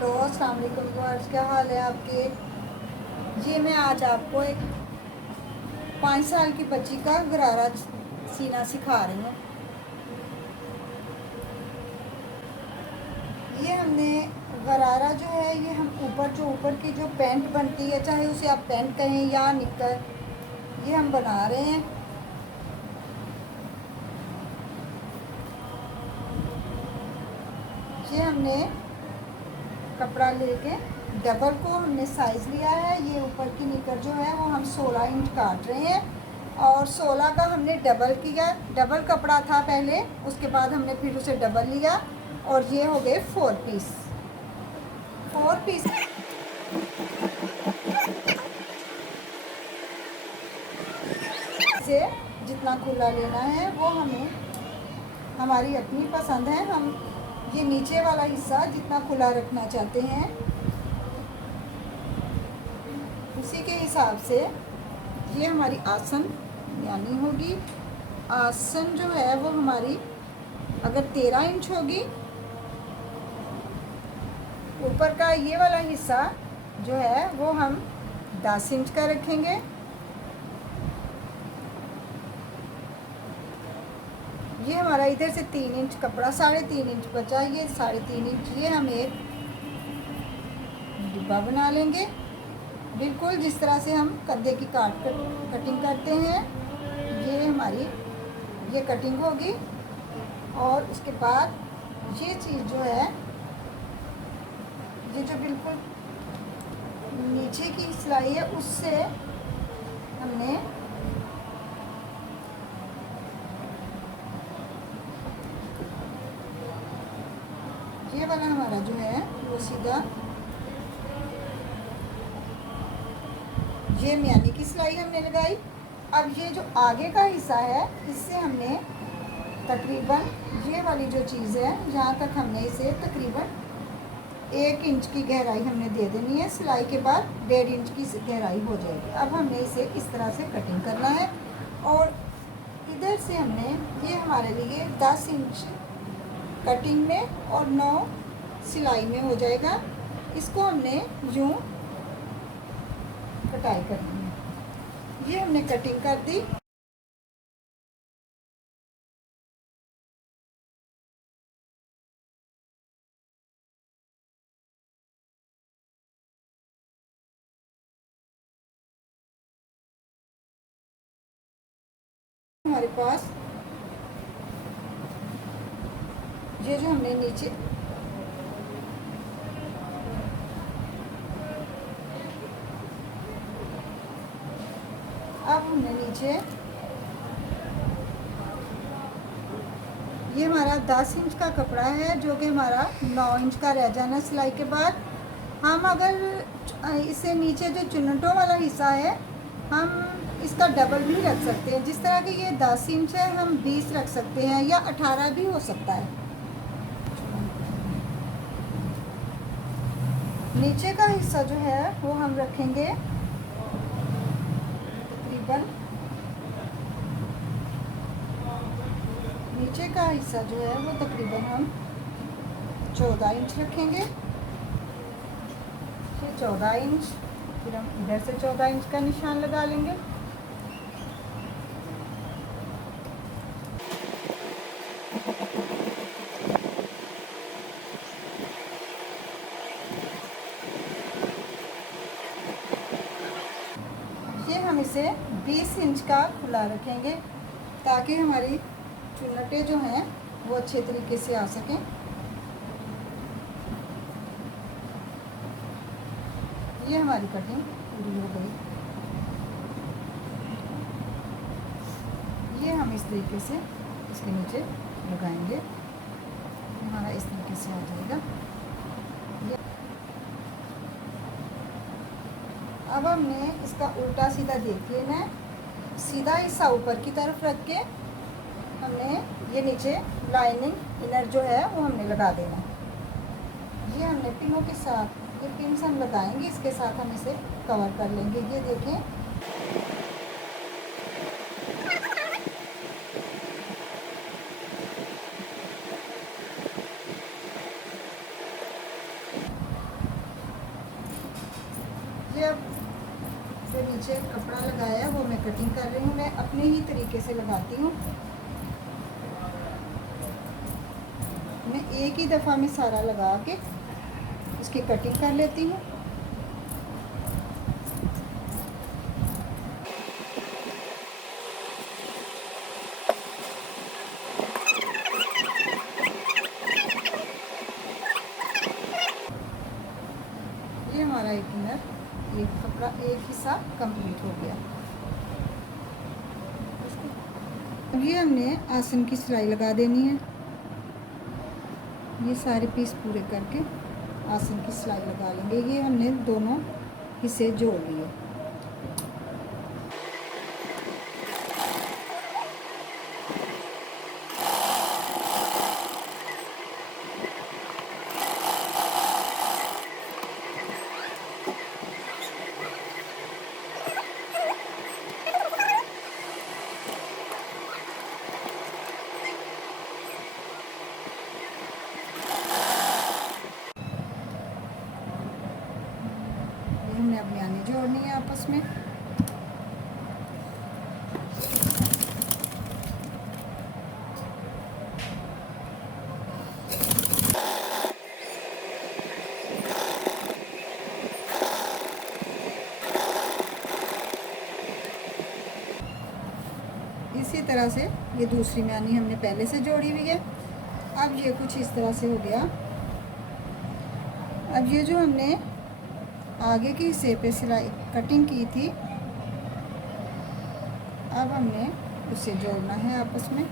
Hello अस्सलाम वालेकुम viewers, क्या हाल है आपके। ये मैं आज आपको एक 5 साल की बच्ची का गरारा सीना सिखा रही हूँ। ये हमने गरारा जो है, ये हम ऊपर की जो पैंट बनती है, चाहे उसे आप पैंट कहें या निक्कर, ये हम बना रहे हैं। ये हमने कपड़ा लेके डबल को हमने साइज़ लिया है। ये ऊपर की निकर जो है वो हम 16 इंच काट रहे हैं और 16 का हमने डबल किया। डबल कपड़ा था पहले, उसके बाद हमने फिर उसे डबल लिया और ये हो गए 4 पीस। 4 पीस से जितना खुला लेना है वो हमें हमारी अपनी पसंद है। हम ये नीचे वाला हिस्सा जितना खुला रखना चाहते हैं उसी के हिसाब से ये हमारी आसन यानी होगी। आसन जो है वो हमारी अगर 13 इंच होगी, ऊपर का ये वाला हिस्सा जो है वो हम 10 इंच का रखेंगे। ये हमारा इधर से 3 इंच कपड़ा 3.5 इंच बचा, ये 3.5 इंच ये हम एक डिब्बा बना लेंगे, बिल्कुल जिस तरह से हम कंधे की कटिंग करते हैं। ये हमारी ये कटिंग होगी और उसके बाद ये चीज़ जो है, ये जो बिल्कुल नीचे की सिलाई है उससे हमने ये वाला हमारा जो है वो सीधा ये म्यानी की सिलाई हमने लगाई। अब ये जो आगे का हिस्सा है इससे हमने तकरीबन ये वाली जो चीज़ है यहाँ तक हमने इसे तकरीबन 1 इंच की गहराई हमने दे देनी है। सिलाई के बाद 1.5 इंच की गहराई हो जाएगी। अब हमने इसे इस तरह से कटिंग करना है और इधर से हमने ये हमारे लिए 10 इंच कटिंग में और 9 सिलाई में हो जाएगा। इसको हमने यूँ कटाई करनी है। ये हमने कटिंग कर दी। हमारे पास ये जो हमने नीचे अब हमने नीचे ये हमारा 10 इंच का कपड़ा है जो कि हमारा 9 इंच का रह जाना सिलाई के बाद। हम अगर इसे नीचे जो चुन्नटों वाला हिस्सा है हम इसका डबल भी रख सकते हैं। जिस तरह की ये 10 इंच है हम 20 रख सकते हैं या 18 भी हो सकता है। नीचे का हिस्सा जो है वो हम रखेंगे तकरीबन, नीचे का हिस्सा जो है वो तकरीबन हम 14 इंच रखेंगे। ये 14 इंच, फिर हम इधर से 14 इंच का निशान लगा लेंगे। ये हम इसे 20 इंच का खुला रखेंगे ताकि हमारी चुन्नटें जो हैं वो अच्छे तरीके से आ सकें। ये हमारी कटिंग पूरी हो गई। ये हम इस तरीके से इसके नीचे लगाएंगे, हमारा इस तरीके से आ जाएगा। अब हमने इसका उल्टा सीधा देख लेना है। सीधा हिस्सा ऊपर की तरफ रख के हमने ये नीचे लाइनिंग इनर जो है वो हमने लगा देना है। ये हमने पिनों के साथ, ये पिन्स हम लगाएंगे, इसके साथ हम इसे कवर कर लेंगे। ये देखें, नीचे कपड़ा लगाया है वो मैं कटिंग कर रही हूँ। मैं अपने ही तरीके से लगाती हूँ। मैं एक ही दफ़ा में सारा लगा के इसकी कटिंग कर लेती हूँ। ये हमारा एक इनर, एक कपड़ा, एक हिस्सा कंप्लीट हो गया। अब ये हमने आसन की सिलाई लगा देनी है। ये सारे पीस पूरे करके आसन की सिलाई लगा लेंगे। ये हमने दोनों हिस्से जोड़ लिए। हमने अब यानी जोड़नी है आपस में। इसी तरह से ये दूसरी म्यानी हमने पहले से जोड़ी हुई है। अब ये कुछ इस तरह से हो गया। अब ये जो हमने आगे के हिस्से पे सिलाई कटिंग की थी, अब हमने उसे जोड़ना है आपस में।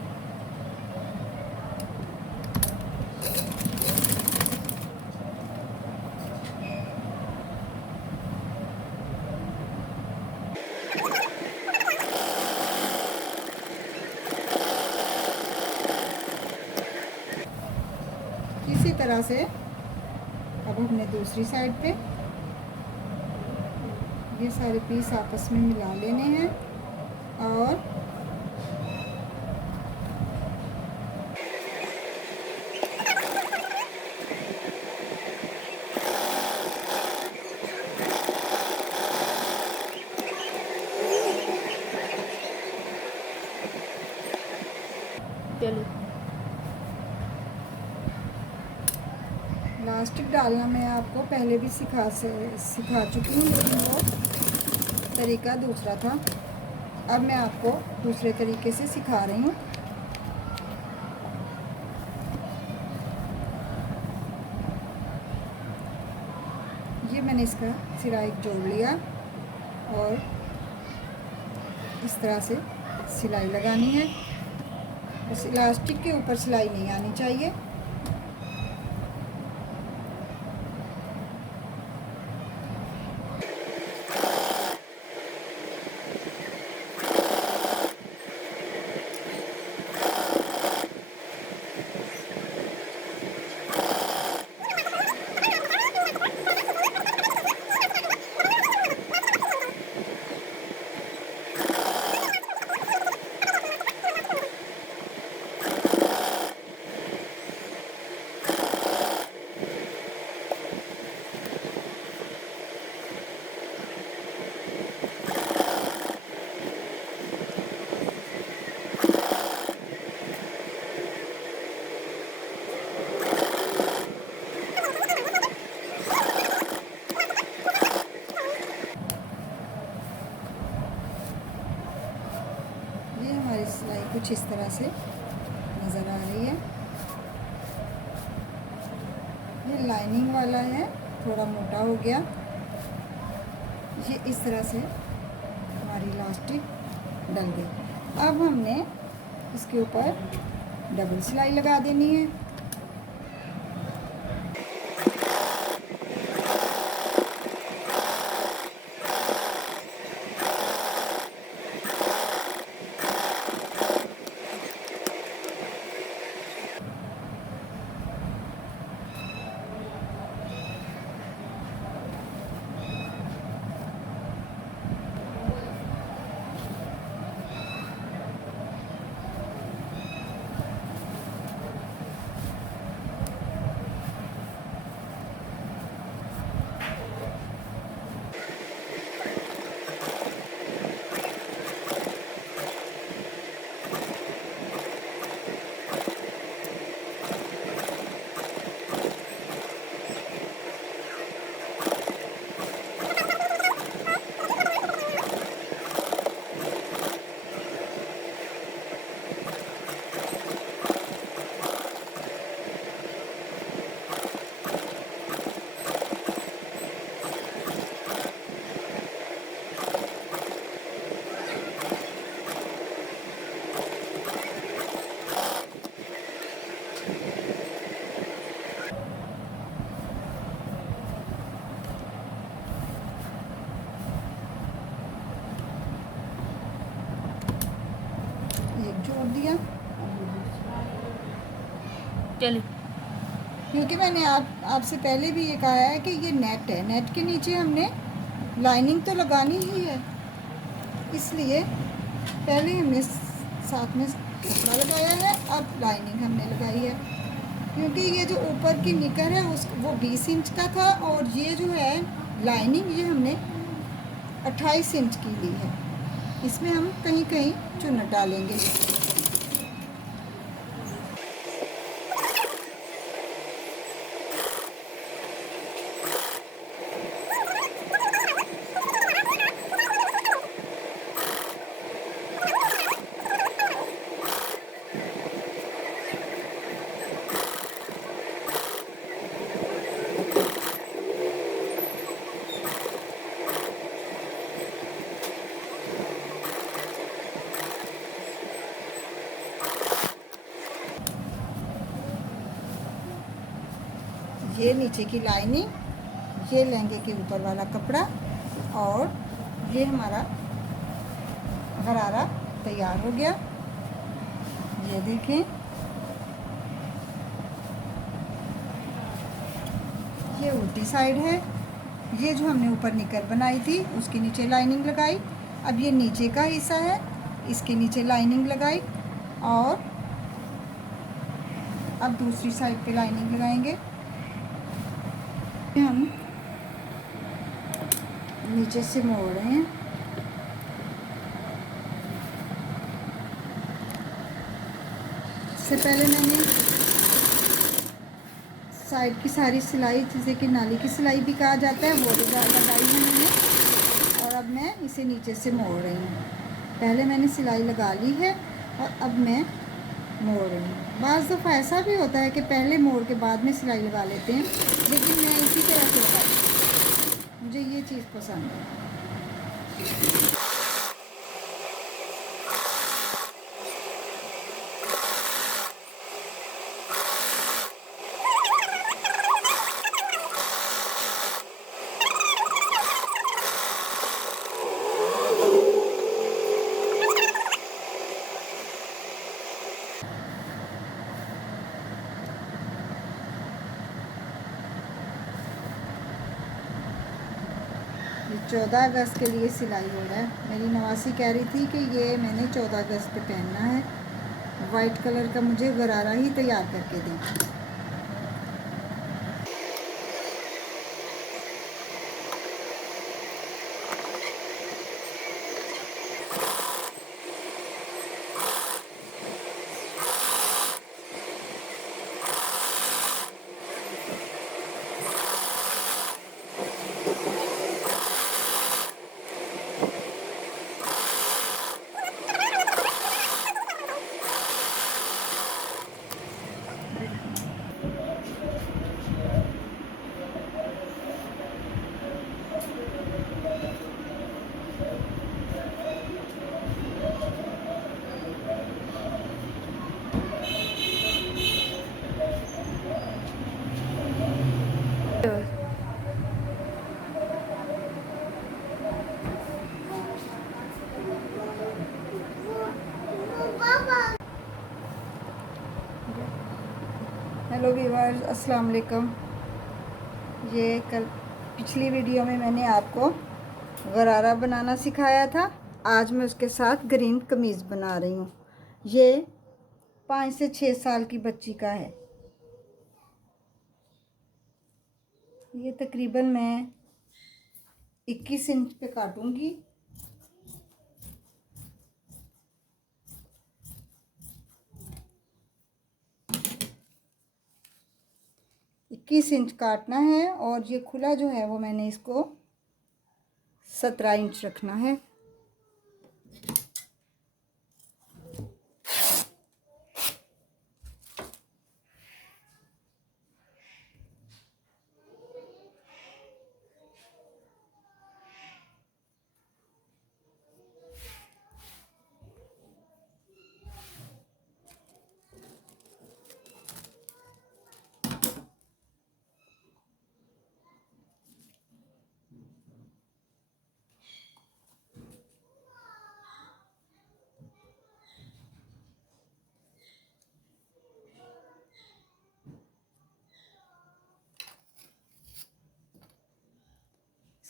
इसी तरह से अब हमने दूसरी साइड पे ये सारे पीस आपस में मिला लेने हैं और इलास्टिक डालना मैं आपको पहले भी सिखा चुकी हूँ, लेकिन वो तरीका दूसरा था। अब मैं आपको दूसरे तरीके से सिखा रही हूँ। ये मैंने इसका सिरा एक जोड़ लिया और इस तरह से सिलाई लगानी है। उस इलास्टिक के ऊपर सिलाई नहीं आनी चाहिए। हमारी सिलाई कुछ इस तरह से नज़र आ रही है। ये लाइनिंग वाला है, थोड़ा मोटा हो गया। ये इस तरह से हमारी इलास्टिक डल गई। अब हमने इसके ऊपर डबल सिलाई लगा देनी है। चलिए। क्योंकि मैंने आपसे पहले भी ये कहा है कि ये नेट है, नेट के नीचे हमने लाइनिंग तो लगानी ही है, इसलिए पहले हमने साथ में कपड़ा लगाया है, अब लाइनिंग हमने लगाई है। क्योंकि ये जो ऊपर की निकर है वो 20 इंच का था, और ये जो है लाइनिंग ये हमने 28 इंच की ली है। इसमें हम कहीं कहीं चुन्नट डालेंगे। ये नीचे की लाइनिंग, ये लहंगे के ऊपर वाला कपड़ा, और ये हमारा गरारा तैयार हो गया। ये देखें, ये उल्टी साइड है। ये जो हमने ऊपर निकर बनाई थी उसके नीचे लाइनिंग लगाई। अब ये नीचे का हिस्सा है, इसके नीचे लाइनिंग लगाई, और अब दूसरी साइड पे लाइनिंग लगाएंगे। हम नीचे से मोड़ रहे हैं। इससे पहले मैंने साइड की सारी सिलाई, जैसे कि नाली की सिलाई भी कहा जाता है, वो भी लगाई है मैंने, और अब मैं इसे नीचे से मोड़ रही हूँ। पहले मैंने सिलाई लगा ली है और अब मैं मोड़ रही हूँ। बाज़ दफ़ा ऐसा भी होता है कि पहले मोड़ के बाद में सिलाई लगा लेते हैं, लेकिन मैं इसी तरह से लगाती हूँ, मुझे ये चीज़ पसंद है। ये 14 अगस्त के लिए सिलाई हो रहा है। मेरी नवासी कह रही थी कि ये मैंने 14 अगस्त पे पहनना है, वाइट कलर का मुझे गरारा ही तैयार करके दें। हेलो व्यूअर्स, अस्सलाम वालेकुम। ये कल पिछली वीडियो में मैंने आपको गरारा बनाना सिखाया था। आज मैं उसके साथ ग्रीन कमीज़ बना रही हूँ। ये 5 से 6 साल की बच्ची का है। ये तकरीबन मैं 21 इंच पे काटूंगी। इक्कीस इंच काटना है, और ये खुला जो है वो मैंने इसको 17 इंच रखना है।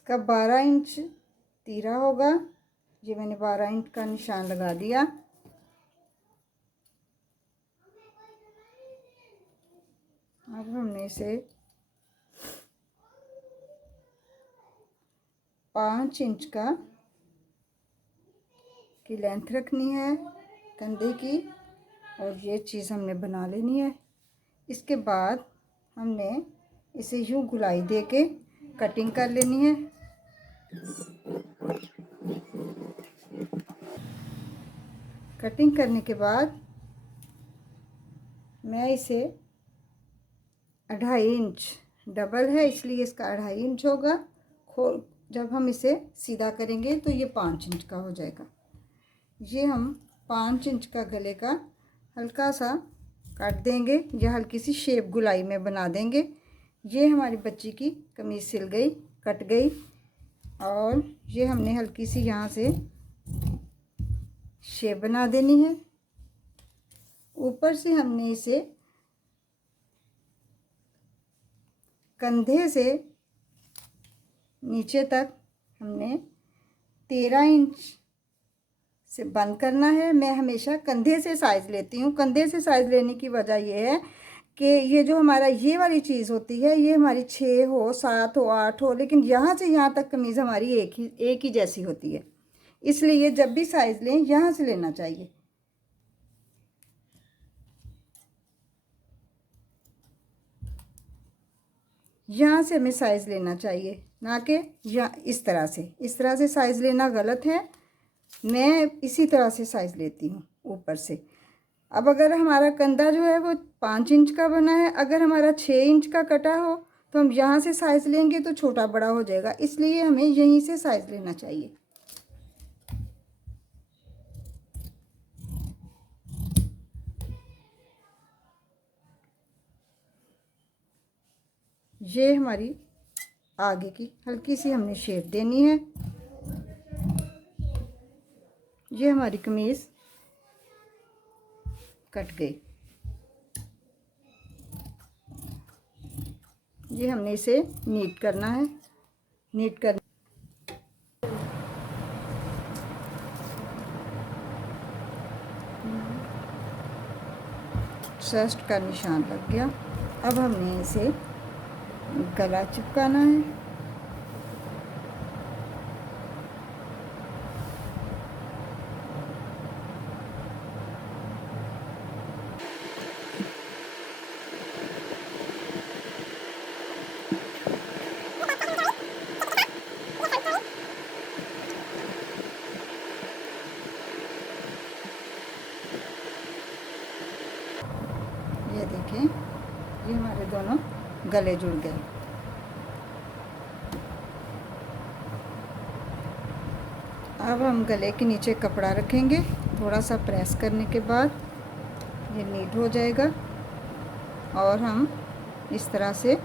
इसका 12 इंच तीरा होगा। ये मैंने 12 इंच का निशान लगा दिया। अब हमने इसे 5 इंच की लेंथ रखनी है कंधे की, और ये चीज़ हमने बना लेनी है। इसके बाद हमने इसे यूँ गुलाई दे के कटिंग कर लेनी है। कटिंग करने के बाद मैं इसे 2.5 इंच, डबल है इसलिए इसका 2.5 इंच होगा। जब हम इसे सीधा करेंगे तो ये 5 इंच का हो जाएगा। ये हम 5 इंच का गले का हल्का सा काट देंगे या हल्की सी शेप गुलाई में बना देंगे। ये हमारी बच्ची की कमीज़ सिल गई, कट गई। और ये हमने हल्की सी यहाँ से शेप बना देनी है। ऊपर से हमने इसे कंधे से नीचे तक हमने 13 इंच से बंद करना है। मैं हमेशा कंधे से साइज़ लेती हूँ। कंधे से साइज़ लेने की वजह ये है कि ये जो हमारा ये वाली चीज़ होती है ये हमारी 6 हो, 7 हो, 8 हो, लेकिन यहाँ से यहाँ तक कमीज़ हमारी एक ही जैसी होती है। इसलिए जब भी साइज़ लें यहाँ से लेना चाहिए। यहाँ से हमें साइज़ लेना चाहिए, ना कि या इस तरह से साइज़ लेना गलत है। मैं इसी तरह से साइज़ लेती हूँ ऊपर से। अब अगर हमारा कंधा जो है वो 5 इंच का बना है, अगर हमारा 6 इंच का कटा हो तो हम यहाँ से साइज़ लेंगे तो छोटा बड़ा हो जाएगा, इसलिए हमें यहीं से साइज़ लेना चाहिए। ये हमारी आगे की हल्की सी हमने शेप देनी है। ये हमारी कमीज़ कट गई। ये हमने इसे नीट करना है। नीट कर चेस्ट का निशान लग गया। अब हमने इसे गला चिपकाना है। ये देखें, ये हमारे दोनों गले जुड़ गए। अब हम गले के नीचे कपड़ा रखेंगे। थोड़ा सा प्रेस करने के बाद ये नीट हो जाएगा और हम इस तरह से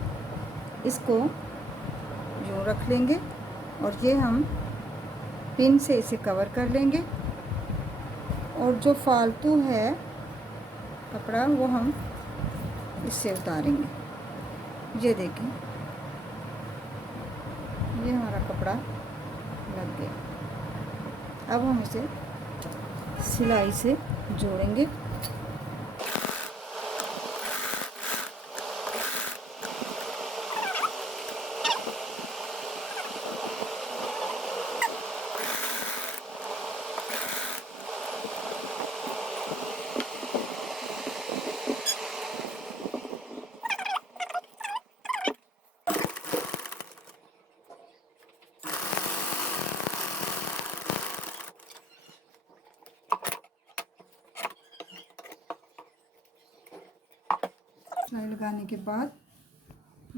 इसको यूँ रख लेंगे और ये हम पिन से इसे कवर कर लेंगे। और जो फालतू है कपड़ा वो हम इससे उतारेंगे। ये देखें, ये हमारा कपड़ा लग गया। अब हम इसे सिलाई से जोड़ेंगे। सिलाई लगाने के बाद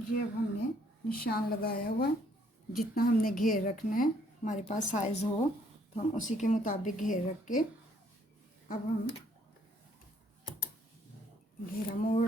ये अब हमने निशान लगाया हुआ, जितना हमने घेर रखना है, हमारे पास साइज़ हो तो हम उसी के मुताबिक घेर रख के अब हम घेरा मोड़